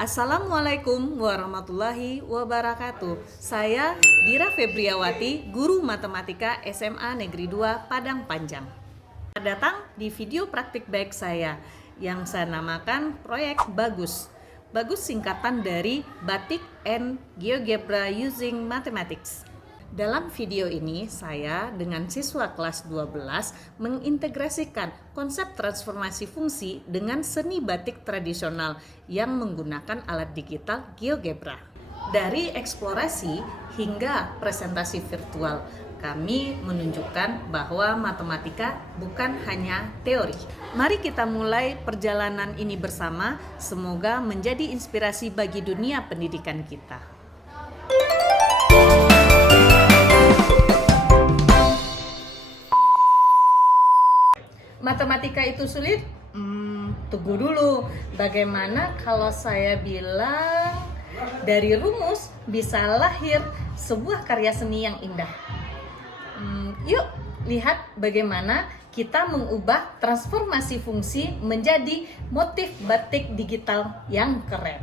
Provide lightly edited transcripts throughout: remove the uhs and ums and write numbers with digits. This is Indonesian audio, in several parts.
Assalamualaikum warahmatullahi wabarakatuh. Saya Dira Febriawati, guru matematika SMA Negeri 2 Padang Panjang. Selamat datang di video praktik baik saya yang saya namakan Proyek Bagus. Bagus singkatan dari Batik and GeoGebra Using Mathematics. Dalam video ini, saya dengan siswa kelas 12 mengintegrasikan konsep transformasi fungsi dengan seni batik tradisional yang menggunakan alat digital GeoGebra. Dari eksplorasi hingga presentasi virtual, kami menunjukkan bahwa matematika bukan hanya teori. Mari kita mulai perjalanan ini bersama, semoga menjadi inspirasi bagi dunia pendidikan kita. Matematika itu sulit? Tunggu dulu. Bagaimana kalau saya bilang dari rumus bisa lahir sebuah karya seni yang indah? Yuk lihat bagaimana kita mengubah transformasi fungsi menjadi motif batik digital yang keren.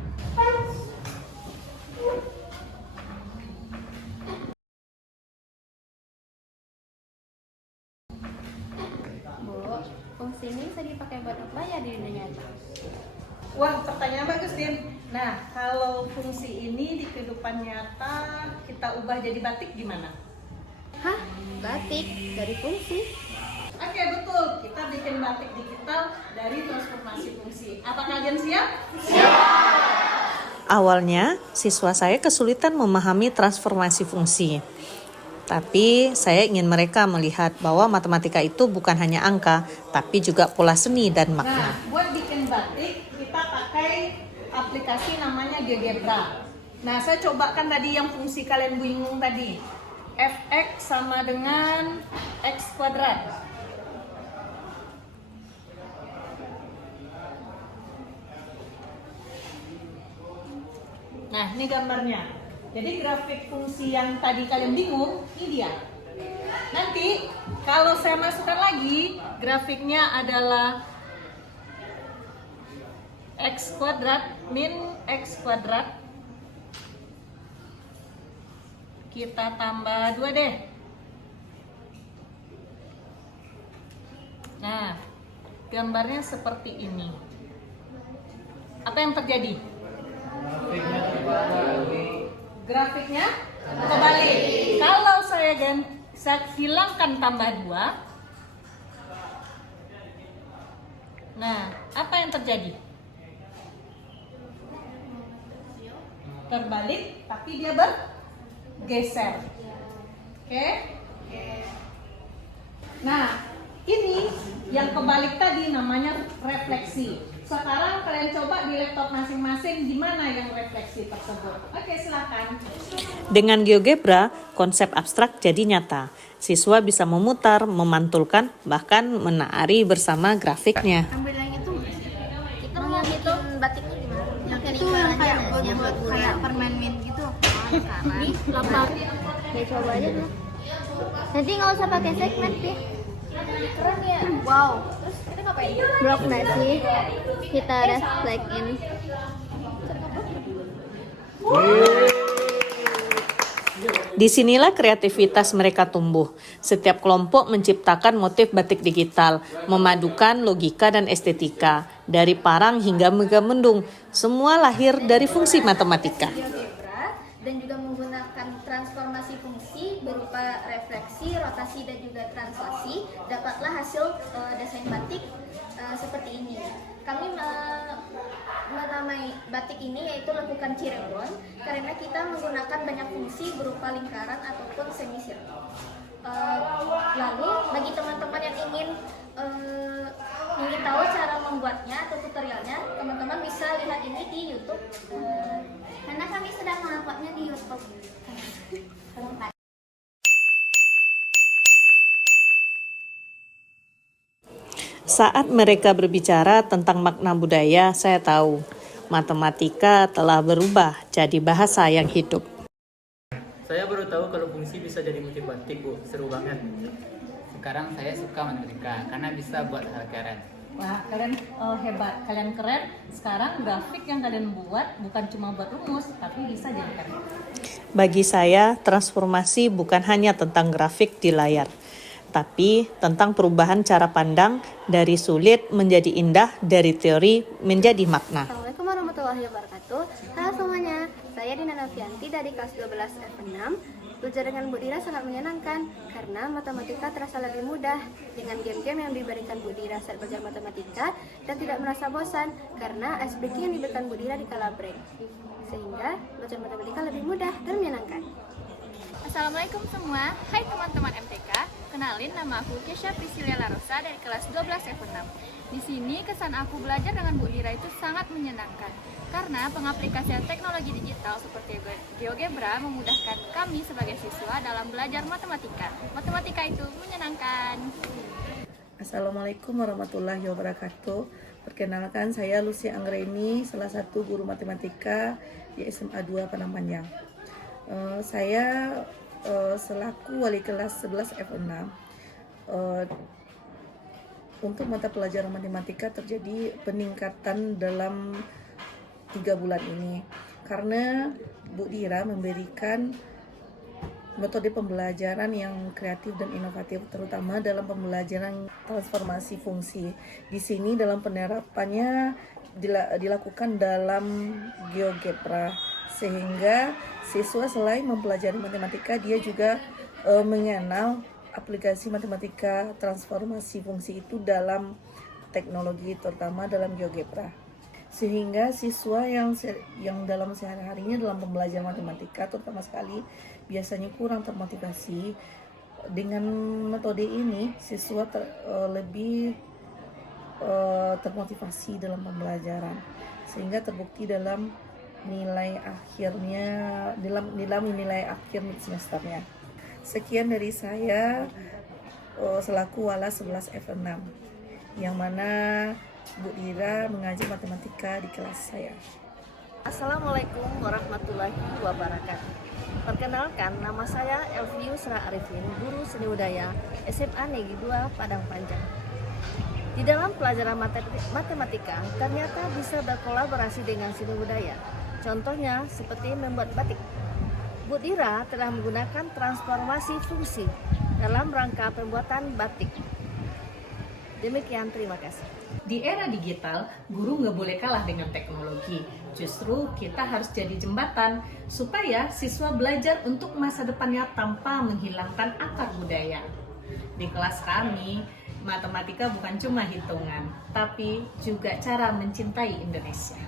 Fungsi ini bisa dipakai buat apa ya di dunia nyata? Wah, pertanyaan bagus, Din. Nah, kalau fungsi ini di kehidupan nyata kita ubah jadi batik gimana? Hah? Batik dari fungsi? Oke, betul. Kita bikin batik digital dari transformasi fungsi. Apa kalian siap? Awalnya, siswa saya kesulitan memahami transformasi fungsi. Tapi saya ingin mereka melihat bahwa matematika itu bukan hanya angka, tapi juga pola seni dan makna. Nah, buat bikin batik, kita pakai aplikasi namanya GeoGebra. Nah, saya cobakan tadi yang fungsi kalian bingung tadi. Fx sama dengan x kuadrat. Nah, ini gambarnya. Jadi grafik fungsi yang tadi kalian bingung, ini dia. Nanti kalau saya masukkan lagi, grafiknya adalah x kuadrat min x kuadrat. Kita tambah 2 deh. Nah, gambarnya seperti ini. Apa yang terjadi? Grafiknya kebalik. Kalau saya hilangkan tambah 2, nah, apa yang terjadi? Terbalik, tapi dia bergeser. Oke? Nah, ini yang kebalik tadi namanya refleksi. Sekarang kalian coba di laptop masing-masing di mana yang refleksi tersebut. Oke, silakan. Dengan GeoGebra, konsep abstrak jadi nyata. Siswa bisa memutar, memantulkan, bahkan menari bersama grafiknya. Ambil yang itu. Kita mau bikin batiknya gimana? Yang itu yang kayak buat kayak permen mint gitu. Ini lapar. Ya coba aja dulu. Nanti nggak usah pakai segmen sih. Keren ya. Wow. Terus kita ngapain? Blok nasi. Kita reflect in. Disinilah kreativitas mereka tumbuh. Setiap kelompok menciptakan motif batik digital, memadukan logika dan estetika. Dari parang hingga megamendung, semua lahir dari fungsi matematika. Dan juga menggunakan transformasi fungsi berupa refleksi, rotasi, dan juga translasi, dapatlah hasil desain batik seperti ini. Kami menamai batik ini yaitu Lekukan Cirebon karena kita menggunakan banyak fungsi berupa lingkaran ataupun semisirkel. Lalu bagi teman-teman yang ingin tahu cara membuatnya atau tutorialnya, teman-teman bisa lihat ini di YouTube. Karena kami sedang menguploadnya di YouTube. Saat mereka berbicara tentang makna budaya, saya tahu matematika telah berubah jadi bahasa yang hidup. Saya baru tahu kalau fungsi bisa jadi motif batik, Bu. Seru banget. Sekarang saya suka matematika karena bisa buat hal keren. Wah, kalian hebat, kalian keren. Sekarang grafik yang kalian buat bukan cuma buat rumus, tapi bisa jadi karya. Bagi saya, transformasi bukan hanya tentang grafik di layar, tapi tentang perubahan cara pandang dari sulit menjadi indah, dari teori menjadi makna. Assalamualaikum warahmatullahi wabarakatuh. Halo semuanya, saya Dina Novianti dari kelas 12 F6. Belajar dengan Bu Dira sangat menyenangkan karena matematika terasa lebih mudah dengan game-game yang diberikan Bu Dira saat belajar matematika dan tidak merasa bosan karena ice breaking yang diberikan Bu Dira di kala break. Sehingga belajar matematika lebih mudah dan menyenangkan. Assalamualaikum semua, hai teman-teman MTK. Kenalin, nama aku Kesha Priscilia Larosa dari kelas 12 F6. Di sini kesan aku belajar dengan Bu Dira itu sangat menyenangkan karena pengaplikasian teknologi digital seperti GeoGebra memudahkan kami sebagai siswa dalam belajar matematika. Matematika itu menyenangkan. Assalamualaikum warahmatullahi wabarakatuh. Perkenalkan, saya Lucy Anggreni, salah satu guru matematika di SMA 2 Padang Panjang. Saya selaku wali kelas 11 F6. Untuk mata pelajaran matematika terjadi peningkatan dalam 3 bulan ini karena Bu Dira memberikan metode pembelajaran yang kreatif dan inovatif, terutama dalam pembelajaran transformasi fungsi. Di sini dalam penerapannya dilakukan dalam GeoGebra, sehingga siswa selain mempelajari matematika, dia juga mengenal aplikasi matematika transformasi fungsi itu dalam teknologi, terutama dalam GeoGebra. Sehingga siswa yang dalam sehari-harinya dalam pembelajaran matematika terutama sekali biasanya kurang termotivasi. Dengan metode ini siswa lebih termotivasi dalam pembelajaran, sehingga terbukti dalam nilai akhirnya, dalam nilai akhir semesternya. Sekian dari saya selaku wala 11 F6 yang mana Bu Dira mengajar matematika di kelas saya. Assalamualaikum warahmatullahi wabarakatuh. Perkenalkan, nama saya Elvi Yusra Arifin, guru seni budaya SMA Negeri 2 Padang Panjang. Di dalam pelajaran matematika, ternyata bisa berkolaborasi dengan seni budaya. Contohnya seperti membuat batik. Bu Dira telah menggunakan transformasi fungsi dalam rangka pembuatan batik. Demikian, terima kasih. Di era digital, guru nggak boleh kalah dengan teknologi. Justru kita harus jadi jembatan supaya siswa belajar untuk masa depannya tanpa menghilangkan akar budaya. Di kelas kami, matematika bukan cuma hitungan, tapi juga cara mencintai Indonesia.